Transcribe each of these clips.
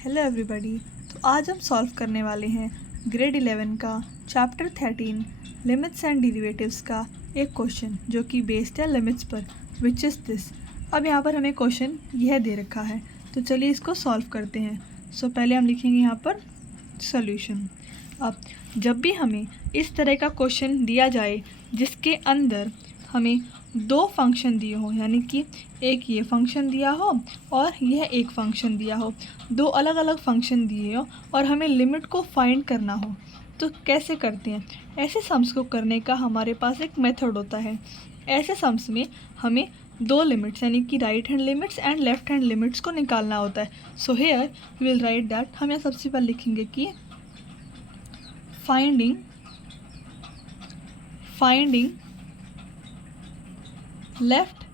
Hello everybody. तो आज हम सॉल्व करने वाले हैं ग्रेड 11 का चैप्टर 13 लिमिट्स एंड डेरिवेटिव्स का एक क्वेश्चन जो कि बेस्ड है लिमिट्स पर, विच इज़ दिस। अब यहाँ पर हमें क्वेश्चन यह दे रखा है, तो चलिए इसको सॉल्व करते हैं। पहले हम लिखेंगे यहाँ पर सॉल्यूशन। अब जब भी हमें इस तरह का क्वेश्चन दिया जाए जिसके अंदर हमें दो फंक्शन दिए हो, यानी कि एक ये फंक्शन दिया हो और यह एक फंक्शन दिया हो, दो अलग अलग फंक्शन दिए हो और हमें लिमिट को फाइंड करना हो, तो कैसे करते हैं? ऐसे सम्स को करने का हमारे पास एक मेथड होता है। ऐसे सम्स में हमें दो लिमिट्स यानी कि right hand limits and left hand limits को निकालना होता है। So here we will write that. हम यहाँ सबसे पहले लिखेंगे कि finding left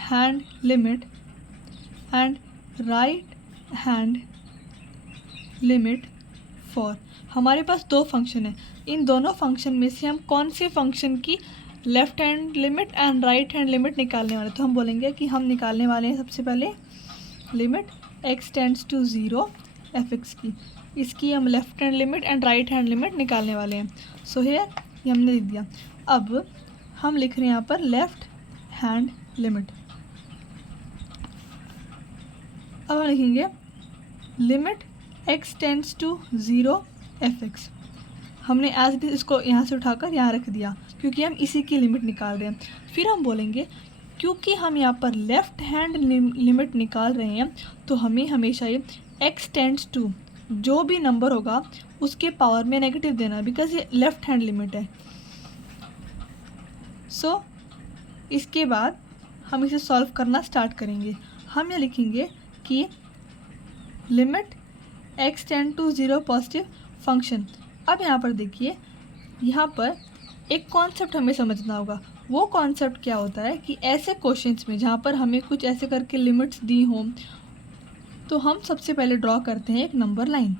hand limit and right hand limit for. हमारे पास दो फंक्शन है, इन दोनों फंक्शन में से हम कौन से फंक्शन की left hand limit and right hand limit निकालने वाले। तो हम बोलेंगे कि हम निकालने वाले हैं सबसे पहले limit x tends to 0 fx की, इसकी हम left hand limit and right hand limit निकालने वाले हैं। सो हियर ये हमने लिख दिया। अब हम लिख रहे हैं यहाँ पर लेफ्ट हैंड लिमिट। अब हम लिखेंगे limit x tends to 0 fx। हमने एज इट इज इसको यहाँ से उठाकर यहाँ रख दिया क्योंकि हम इसी की लिमिट निकाल रहे हैं। फिर हम बोलेंगे क्योंकि हम यहाँ पर लेफ्ट हैंड लिमिट निकाल रहे हैं तो हमें हमेशा ये x टेंड्स टू जो भी नंबर होगा उसके पावर में नेगेटिव देना, बिकॉज ये लेफ्ट हैंड लिमिट है। सो इसके बाद हम इसे सॉल्व करना स्टार्ट करेंगे। हम ये लिखेंगे कि limit x tend to 0 positive function. अब यहाँ पर देखिए, यहाँ पर एक कॉन्सेप्ट हमें समझना होगा। वो कॉन्सेप्ट क्या होता है कि ऐसे क्वेश्चंस में जहाँ पर हमें कुछ ऐसे करके लिमिट्स दी हों तो हम सबसे पहले ड्रॉ करते हैं एक नंबर लाइन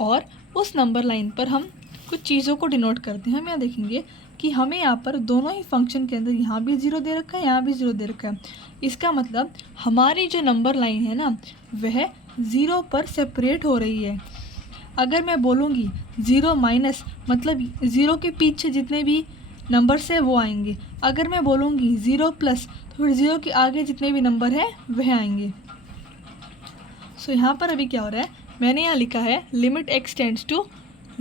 और उस नंबर लाइन पर हम कुछ चीज़ों को डिनोट करते हैं। हम यहाँ देखेंगे कि हमें यहाँ पर दोनों ही फंक्शन के अंदर यहाँ भी 0 दे रखा है, यहाँ भी 0 दे रखा है। इसका मतलब हमारी जो नंबर लाइन है ना वह 0 पर सेपरेट हो रही है। अगर मैं बोलूँगी 0 माइनस मतलब 0 के पीछे जितने भी नंबर्स है वो आएंगे। अगर मैं बोलूँगी 0 प्लस तो फिर 0 के आगे जितने भी नंबर हैं वह आएंगे। सो यहाँ पर अभी क्या हो रहा है, मैंने यहाँ लिखा है limit x tends to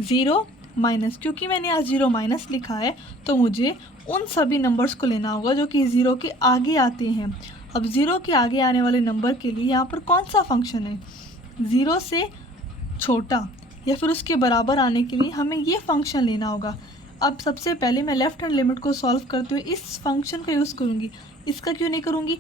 0 minus. क्योंकि मैंने यहाँ 0 माइनस लिखा है तो मुझे उन सभी नंबर्स को लेना होगा जो कि 0 के आगे आते हैं। अब 0 के आगे आने वाले नंबर के लिए यहाँ पर कौन सा फंक्शन है, 0 से छोटा या फिर उसके बराबर आने के लिए हमें ये फंक्शन लेना होगा। अब सबसे पहले मैं लेफ्ट हैंड लिमिट को सॉल्व करते हुए इस फंक्शन का यूज़ करूँगी। इसका क्यों नहीं करूँगी,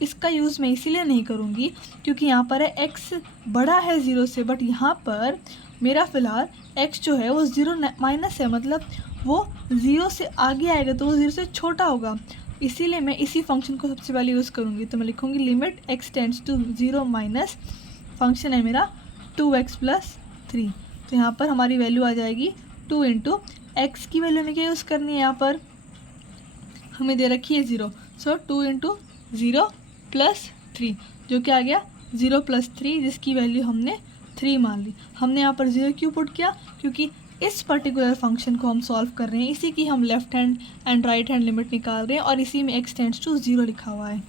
इसका यूज़ मैं इसीलिए नहीं करूँगी क्योंकि यहाँ पर है x बड़ा है 0 से, बट यहाँ पर मेरा फ़िलहाल x जो है वो 0 माइनस है, मतलब वो 0 से आगे आएगा तो वो 0 से छोटा होगा। इसीलिए मैं इसी फंक्शन को सबसे पहले यूज़ करूँगी। तो मैं लिखूँगी limit x tends to 0 minus, function है मेरा 2x प्लस 3। तो यहाँ पर हमारी वैल्यू आ जाएगी 2 इंटू एक्स की वैल्यू में क्या यूज़ करनी है, यहाँ पर हमें दे रखी है 0। सो 2 इंटू 0 प्लस 3 जो कि आ गया 0 प्लस 3, जिसकी वैल्यू हमने 3 मान ली। हमने यहाँ पर 0 क्यों पुट किया, क्योंकि इस पर्टिकुलर फंक्शन को हम सॉल्व कर रहे हैं, इसी की हम left hand and right hand limit निकाल रहे हैं और इसी में x टेंड्स टू 0 लिखा हुआ है।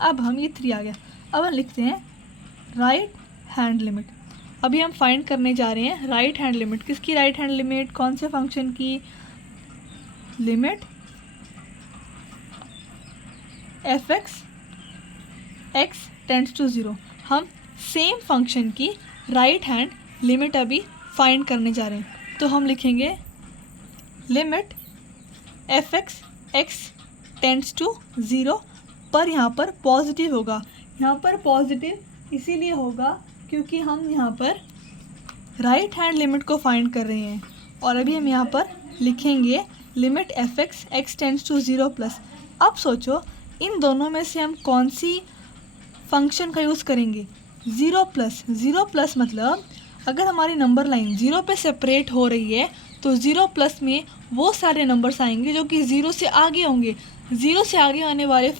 अब हम ये 3 आ गया। अब हम लिखते हैं राइट हैंड लिमिट। अभी हम फाइंड करने जा रहे हैं राइट हैंड लिमिट। किसकी राइट हैंड लिमिट, कौन से फंक्शन की, limit fx x tends to 0। हम सेम फंक्शन की राइट हैंड लिमिट अभी फाइंड करने जा रहे हैं। तो हम लिखेंगे limit fx x tends to 0, पर यहाँ पर पॉजिटिव होगा। यहाँ पर पॉजिटिव इसीलिए होगा क्योंकि हम यहाँ पर राइट हैंड लिमिट को फाइंड कर रहे हैं। और अभी हम यहाँ पर लिखेंगे limit fx x tends to 0 plus. अब सोचो इन दोनों में से हम कौन सी फंक्शन का यूज़ करेंगे, 0 प्लस। 0 प्लस मतलब अगर हमारी नंबर लाइन 0 पे सेपरेट हो रही है तो 0 प्लस में वो सारे नंबर्स आएंगे जो कि 0 से आगे होंगे। 0 से आगे आने वाले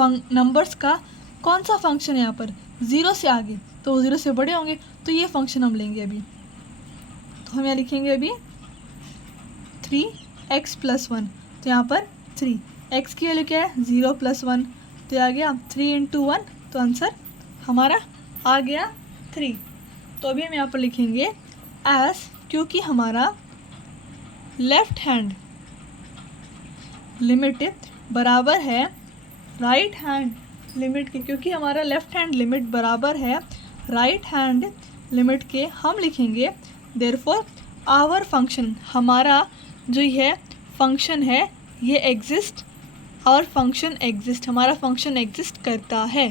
नंबर्स का कौन सा फंक्शन है यहाँ पर, 0 से आगे, तो वो 0 से बड़े होंगे, तो ये फंक्शन हम लेंगे अभी। तो हम यहाँ लिखेंगे अभी 3x + 1, तो यहाँ पर 3, x की वैल्यू क्या है 0 + 1, तो आ गया 3 × 1, तो आंसर हमारा आ गया 3। तो अभी हम यहाँ पर लिखेंगे एस, क्योंकि हमारा लेफ्ट हैंड लिमिट बराबर है राइट हैंड लिमिट के, क्योंकि हमारा लेफ्ट हैंड लिमिट बराबर है राइट हैंड लिमिट के, हम लिखेंगे देयरफॉर आवर फंक्शन, हमारा जो यह फंक्शन है ये एग्जिस्ट, आवर फंक्शन एग्जिस्ट, हमारा फंक्शन एग्जिस्ट करता है।